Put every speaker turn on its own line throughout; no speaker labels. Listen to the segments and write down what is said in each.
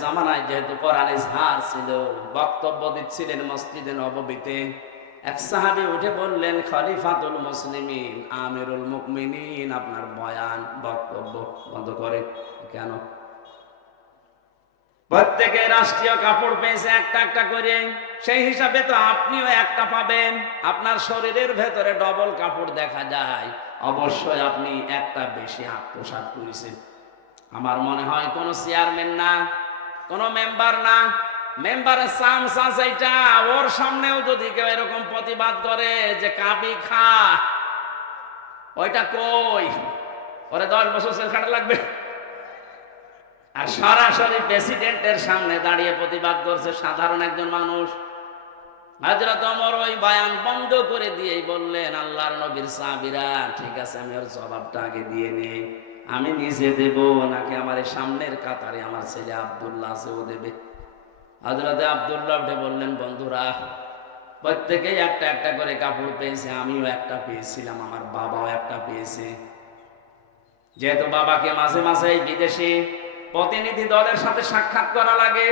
জামানায় যেহেতু ছিল, বক্তব্য দিচ্ছিলেন মসজিদে নববীতে, এক সাহাবি উঠে বললেন, খলিফাতুল মুসলিমিন, আমিরুল মুকমিনিন আপনার বয়ান, বক্তব্য বন্ধ করে। কেন? প্রত্যেকে রাষ্ট্রীয় কাপড় পেয়েছে একটা একটা করে। সেই হিসাবে তো আপনিও একটা পাবেন। আপনার শরীরের ভেতরে ডবল কাপড় দেখা যায়। অবশ্যই আপনি একটা বেশি আত্মসাত করেছেন। আমার মনে হয় কোনো চেয়ারম্যান না, কোনো মেম্বার না। মেম্বারের সাম সাস এইটা ওর সামনেও যদি কেউ এরকম প্রতিবাদ করে যে কাপি খা, ওইটা কই? ওরে দশ বছর সেল খাটা লাগবে। আর সরাসরি প্রেসিডেন্টের সামনে দাঁড়িয়ে প্রতিবাদ করছে সাধারণ একজন মানুষ। হাজরত অমর ওই বায়ান বন্ধ করে দিয়েই বললেন, আল্লাহর নবীর সাহাবীরা, ঠিক আছে, আমি ওর জবাবটা আগে দিয়ে নেই। আমি নিজে দেব, নাকি আমার এই সামনের কাতারে আমার ছেলে আব্দুল্লাহ আছে, ও দেবে? হজরতে আব্দুল্লাহ উঠে বললেন, বন্ধুরা, প্রত্যেকেই একটা একটা করে কাপড় পেয়েছে, আমিও একটা পেয়েছিলাম, আমার বাবাও একটা পেয়েছে। যেহেতু বাবাকে মাঝে মাঝে বিদেশে প্রতিনিধি দলের সাথে সাক্ষাৎ করা লাগে,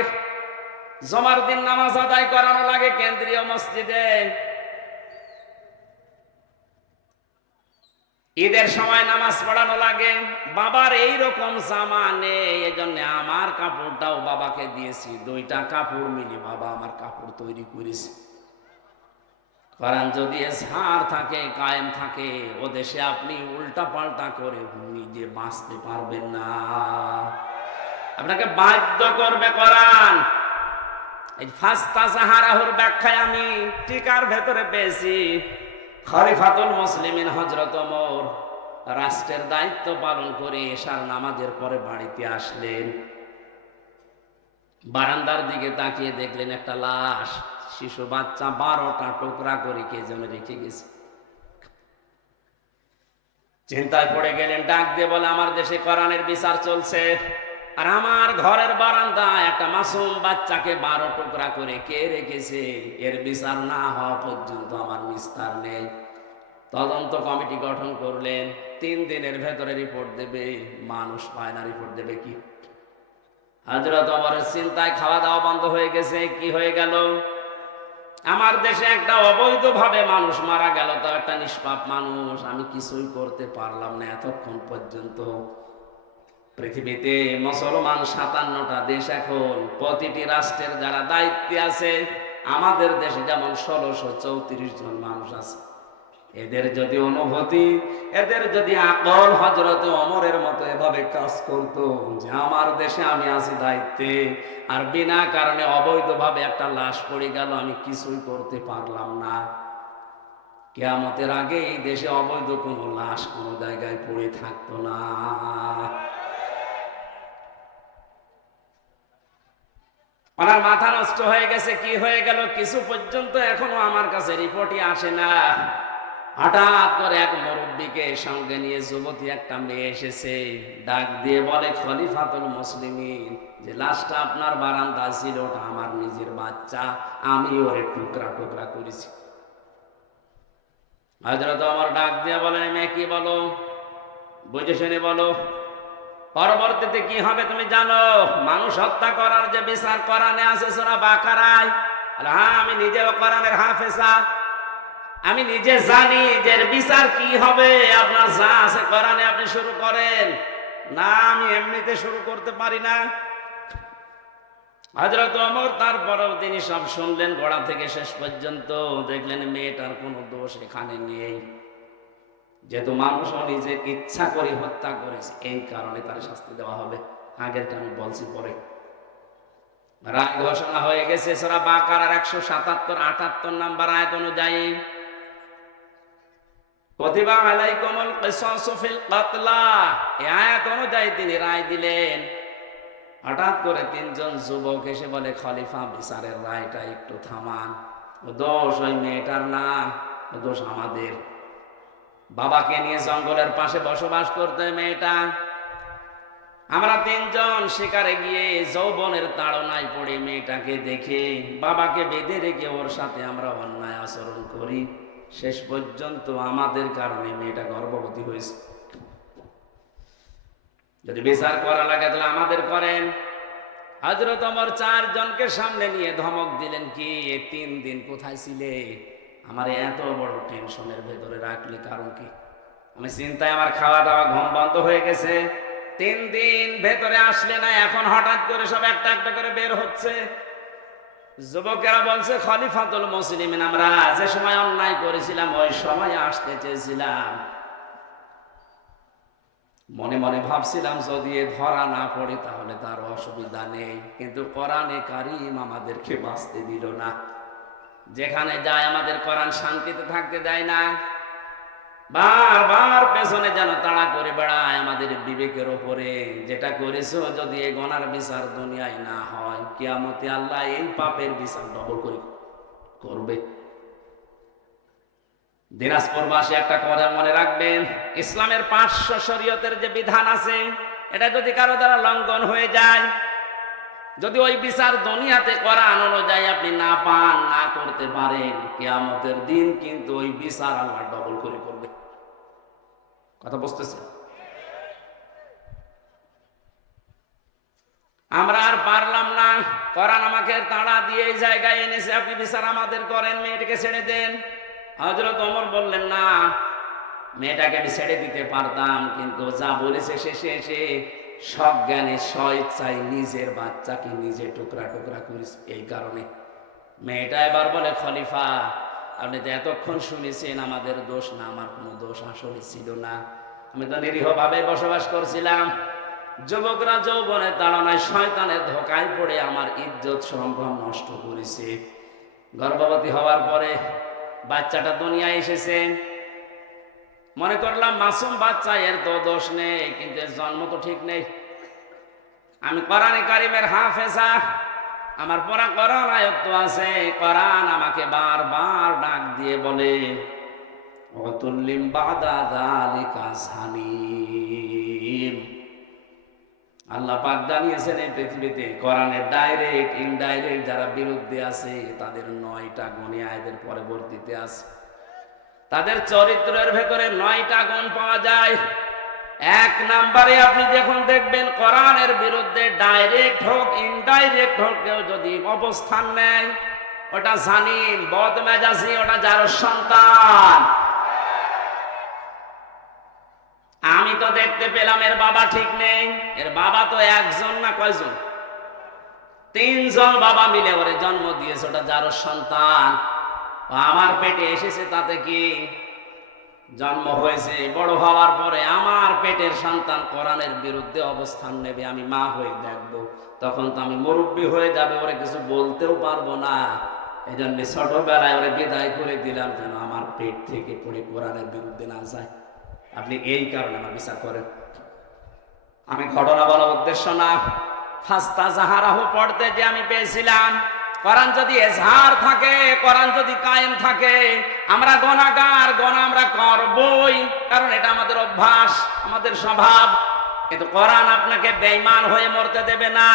জমার দিন নামাজ আদায় করানো লাগে, কেন্দ্রীয় মসজিদে ঈদের সময় নামাজ পড়ানো লাগে। বাবার এই রকম জামা নেই এই জন্য আমার কাপড়টাও বাবাকে দিয়েছি। দুইটা কাপড় মিলি বাবা আমার কাপড় তৈরি করেছে। কারণ যদি ঝাড় থাকে, কায়েম থাকে ও দেশে আপনি উল্টা পাল্টা করে নিজে বাঁচতে পারবেন না। আপনাকে বাধ্য করবে করান এই ফাস্তা সাহারাহুর ব্যাখ্যায় আমি টিকার ভেতরে পেয়েছি। খরিফাতুল মুসলিমিন হজরত ওমর রাষ্ট্রের দায়িত্ব পালন করে এশার নামাজের পরে বাড়িতে আসলেন। বারান্দার দিকে তাকিয়ে দেখলেন একটা লাশ, শিশু বাচ্চা, বারোটা টুকরা করে কে যেন রেখে গেছে। চিন্তায় পড়ে গেলেন, ডাক দিয়ে বলে, আমার দেশে কোরআনের বিচার চলছে। আর আমার ঘরের বারান্দায় একটা মাসুম বাচ্চাকে বারো টুকরা করে কে রেখেছে? এর বিচার না হওয়া পর্যন্ত আমার নিস্তার নেই। তদন্ত কমিটি গঠন করলেন, তিন দিনের ভেতরে রিপোর্ট দেবে, মানুষ পায় না রিপোর্ট দেবে কি? হাজরত অমরের চিন্তায় খাওয়া দাওয়া বন্ধ হয়ে গেছে, কি হয়ে গেল? আমার দেশে একটা অবৈধভাবে মানুষ মারা গেল তো একটা নিষ্পাপ মানুষ, আমি কিছুই করতে পারলাম না এতক্ষণ পর্যন্ত। পৃথিবীতে মুসলমান সাতান্নটা দেশ এখন, প্রতিটি রাষ্ট্রের যারা দায়িত্বে আছে, আমাদের দেশে যেমন ষোলোশো চৌত্রিশ জন মানুষ আছে। এদের যদি অনুভূতি, এদের যদি আকল হজরতে অমরের মতো এভাবে কাজ করত যে আমার দেশে আমি আছি দায়িত্বে, আর বিনা কারণে অবৈধভাবে একটা লাশ পড়ে গেল, আমি কিছুই করতে পারলাম না। কেয়ামতের আগে এই দেশে অবৈধ কোনো লাশ কোনো জায়গায় পড়ে থাকতো না। ওনার মাথা নষ্ট হয়ে গেছে, কি হয়ে গেল কিছু পর্যন্ত এখনও আমার কাছে রিপোর্টই আসে না। হঠাৎ করে এক মুরব্বীকে সঙ্গে নিয়ে যুবতী একটা মেয়ে এসেছে, ডাক দিয়ে বলে, খলিফাতুল মুসলিমিন, যে লাশটা আপনার বারান্দা ছিল, ওটা আমার নিজের বাচ্চা, আমি ওরে টুকরা টুকরা করেছি। হজরত আমার ডাক দিয়ে বলে মেয়ে কি বলো? বুঝে শুনে বলো। পরবর্তীতে কি হবে তুমি জানো? মানুষ হত্যা করার যে বিচার করানে আছে সোনা বাকারায়। হ্যাঁ আমি নিজেও কোরআনের হাফেজা। আমি নিজে জানি যে বিচার কি হবে। আপনার যা আছে কোরআনে আপনি শুরু করেন। না, আমি এমনিতে শুরু করতে পারি না। হজরত অমর তারপরেও তিনি সব শুনলেন, গোড়া থেকে শেষ পর্যন্ত। দেখলেন মেয়েটার কোনো দোষ এখানে নেই। যেহেতু মানুষও নিজে ইচ্ছা করে হত্যা করেছে, এই কারণে তার শাস্তি দেওয়া হবে। আগেরটা আমি বলছি পরে। রায় ঘোষণা হয়ে গেছে, সেরা বাকার একশো সাতাত্তর, আটাত্তর নাম্বার আয়াত অনুযায়ী। কাতলা। আয়াত অনুযায়ী তিনি রায় দিলেন। হঠাৎ করে তিনজন যুবক এসে বলে, খলিফা বিচারের রায়টা একটু থামান। ও দোষ, ওই মেয়েটার না দোষ আমাদের। বাবাকে নিয়ে জঙ্গলের পাশে বসবাস করতে মেয়েটা। আমরা তিনজন শিকারে গিয়ে যৌবনের তাড়নায় পড়ে মেয়েটাকে দেখে বাবাকে বেঁধে রেখে ওর সাথে আমরা অন্যায় আচরণ করি। শেষ পর্যন্ত আমাদের কারণে মেয়েটা গর্ভবতী হয়েছে। যদি বিচার করা লাগে তাহলে আমাদের করেন। হজরত অমর চারজনকে সামনে নিয়ে ধমক দিলেন, কি? তিন দিন কোথায় ছিলে? আমার এত বড় টেনশনের ভেতরে রাখলে কারণ কি? আমি চিন্তায় আমার খাওয়া দাওয়া ঘুম বন্ধ হয়ে গেছে। তিন দিন ভেতরে আসলে না, এখন হঠাৎ করে সব একটা একটা করে বের হচ্ছে। যুবকেরা বলছে, খলিফাতুল মুসলিমিন, আমরা যে সময় অন্যায় করেছিলাম, ওই সময় আসতে চেয়েছিলাম। মনে মনে ভাবছিলাম, যদি ধরা না পড়ে তাহলে তার অসুবিধা নেই। কিন্তু কোরআনে কারিম আমাদেরকে বাঁচতে দিল না। যেখানে যায় আমাদের কোরআন শান্তিতে থাকতে দেয় না। বারবার পেছনে যেন তাড়া করে বেড়ায় আমাদের বিবেকের ওপরে। যেটা করেছ যদি এই গনার বিচার দুনিয়ায় না হয়, কিয়ামতে আল্লাহ এই পাপের বিচার ডবল করে করবে। দিনাজপুরবাসী একটা কথা মনে রাখবেন, ইসলামের পাঁচশো শরীয়তের যে বিধান আছে, এটা যদি কারও দ্বারা লঙ্ঘন হয়ে যায় যদি ওই বিচার দুনিয়াতে করান অনুযায়ী আপনি না পান, না করতে পারেন, কেয়ামতের দিন কিন্তু ওই বিচার আল্লাহ ডবল করে করবে। কথা বুঝতেছে আমরা আর পারলাম না। করান আমাকে তাড়া দিয়ে এই জায়গায় এনেছে। আপনি বিচার আমাদের করেন, মেয়েটাকে ছেড়ে দেন। হজরত অমর বললেন, না, মেয়েটাকে আমি ছেড়ে দিতে পারতাম, কিন্তু যা বলেছে শেষে এসে সজ্ঞানে স্বেচ্ছায় নিজের বাচ্চাকে নিজে টুকরা টুকরা করিস, এই কারণে। মেয়েটা এবার বলে, খলিফা, আপনি তো এতক্ষণ শুনেছেন আমাদের দোষ না, আমার কোনো দোষ আসলে ছিল না। আমি তো নিরীহভাবে বসবাস করছিলাম। যুবকরা যৌবনের তাড়নায় শয়তানের ধোকায় পড়ে আমার ইজ্জত সম্ভ্রম নষ্ট করেছে। গর্ভবতী হওয়ার পরে বাচ্চাটা দুনিয়ায় এসেছে। মনে করলাম মাসুম বাচ্চা, এর তো দোষ নেই, কিন্তু এর জন্ম তো ঠিক নেই। আমি কোরআনে কারিমের হাফেজা, আমার পড়া কোরআন আয়ত্ত আছে, কোরআন আমাকে বারবার ডাক দিয়ে বলে অতুল্লিম বাদা দালিকা জানিম আল্লাহ পাক জানিয়েছেন এই পৃথিবীতে, কোরআনের ডাইরেক্ট, ইনডাইরেক্ট যারা বিরুদ্ধে আছে, তাদের নয়টা গুণে আয়দের পরবর্তীতে আছে। তাদের চরিত্রের ভেতরে নয়টা গুণ পাওয়া যায়। এক নাম্বারে আপনি যখন দেখবেন, কোরআনের বিরুদ্ধে ডাইরেক্ট হোক ইনডাইরেক্ট হোক, কেউ যদি অবস্থান নেয়, ওটা জানিম বদ মেজাজি ওটা যার সন্তান। আমি তো দেখতে পেলাম, এর বাবা ঠিক নেই। এর বাবা তো একজন না কয়জন? তিনজন বাবা মিলে ওরে জন্ম দিয়েছে, ওটা যার সন্তান। আমার পেটে এসেছে তাতে কি? জন্ম হয়েছে, বড় হওয়ার পরে আমার পেটের সন্তান কোরআনের বিরুদ্ধে অবস্থান নেবে, আমি মা হয়ে দেখব। তখন তো আমি মুরব্বী হয়ে যাবে, ওরে কিছু বলতেও পারব না। এই জন্য ছোটবেলায় ওরে বিদায় করে দিলাম যেন আমার পেট থেকে পড়ে কোরআনের বিরুদ্ধে না যায়। আপনি এই কারণে আমার বিচার করেন। আমি ঘটনা বলার উদ্দেশ্য না। ফাস্তা জাহারাহু পড়তে যে আমি পেয়েছিলাম কোরআন যদি এজহার থাকে, কোরআন যদি কায়েম থাকে, আমরা গনাগার, গনা আমরা করবই। কারণ এটা আমাদের অভ্যাস, আমাদের স্বভাব। কিন্তু কোরআন আপনাকে বেঈমান হয়ে মরতে দেবে না।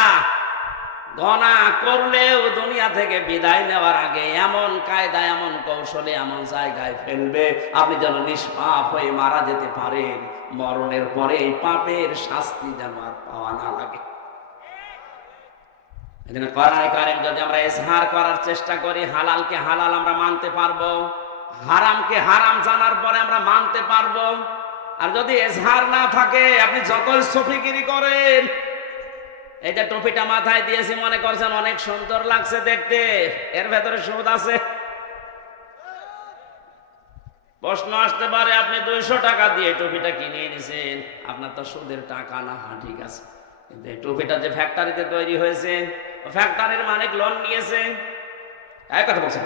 গনা করলেও দুনিয়া থেকে বিদায় নেওয়ার আগে এমন কায়দা, এমন কৌশলে, এমন জায়গায় ফেলবে, আপনি যেন নিষ্পাপ হয়ে মারা যেতে পারেন। মরণের পরে পাপের শাস্তি যেন আর পাওয়া না লাগে। এজন্য কোরআনে কারিম যদি আমরা ইজহার করার চেষ্টা করি, হালালকে হালাল আমরা মানতে পারব, হারামকে হারাম জানার পরে আমরা মানতে পারব। আর যদি এজহার না থাকে, আপনি যতই সফিগিরি করেন, এই যে টুপিটা মাথায় দিয়েছি, মনে করছেন অনেক সুন্দর লাগছে দেখতে, এর ভেতরে সুদ আছে? প্রশ্ন আসতে পারে, আপনি দুইশো টাকা দিয়ে টুপিটা কিনে এনেছেন আপনার তো সুদের টাকা না হ্যাঁ ঠিক আছে। এই টুপিটা যে ফ্যাক্টরিতে তৈরি হয়েছে ফ্যাক্টরির মালিক লোন নিয়েছে। এক কথা বলছেন।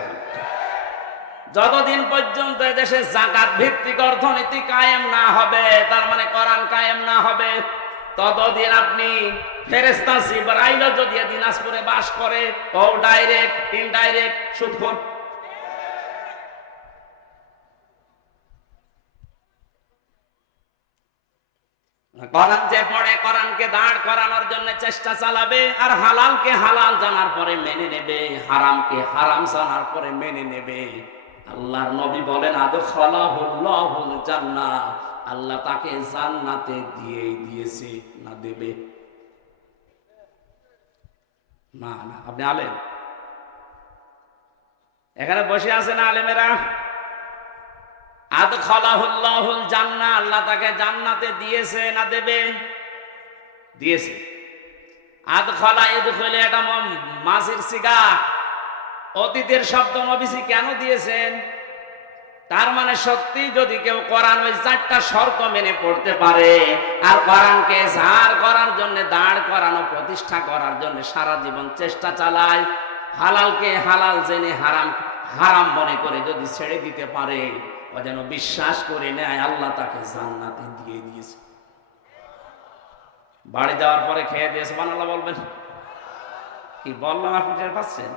যতদিন পর্যন্ত দেশে জাকাত ভিত্তিক অর্থনীতি কায়েম না হবে, তার মানে করান কায়েম না হবে, ততদিন আপনি ফেরেস্তা জিব্রাইল যদি দিনাজপুরে বাস করে, ও ডাইরেক্ট ইনডাইরেক্ট সুদখোর দাঁড় করানোর জন্য চেষ্টা চালাবে আর হালাল জানার পরে মেনে নেবে হারাম জানার পরে মেনে নেবে। নবী বলেন আল্লাহ তাকে জান্নাতে দিয়েই দিয়েছে, না দেবে? না না, আপনি আলেম? এখানে বসে আছেন আলেমেরা? অতীতের শব্দ নবীজি কেন দিয়েছেন? তার মানে সত্যি যদি কেউ ওই চারটা শর্ত মেনে পড়তে পারে, আর ঝাড় করার জন্য, দাঁড় করানো, প্রতিষ্ঠা করার জন্য সারা জীবন চেষ্টা চালায়, হালালকে হালাল জেনে হারাম হারাম মনে করে যদি ছেড়ে দিতে পারে। ও যেন বিশ্বাস করে নেয়, আল্লাহ তাকে জান্নাতে দিয়ে দিয়েছে। বাড়ি যাওয়ার পরে খেয়ে দিয়েছে বানাল্লাহ বলবেন। কি বললাম আপনি টের পাচ্ছেন?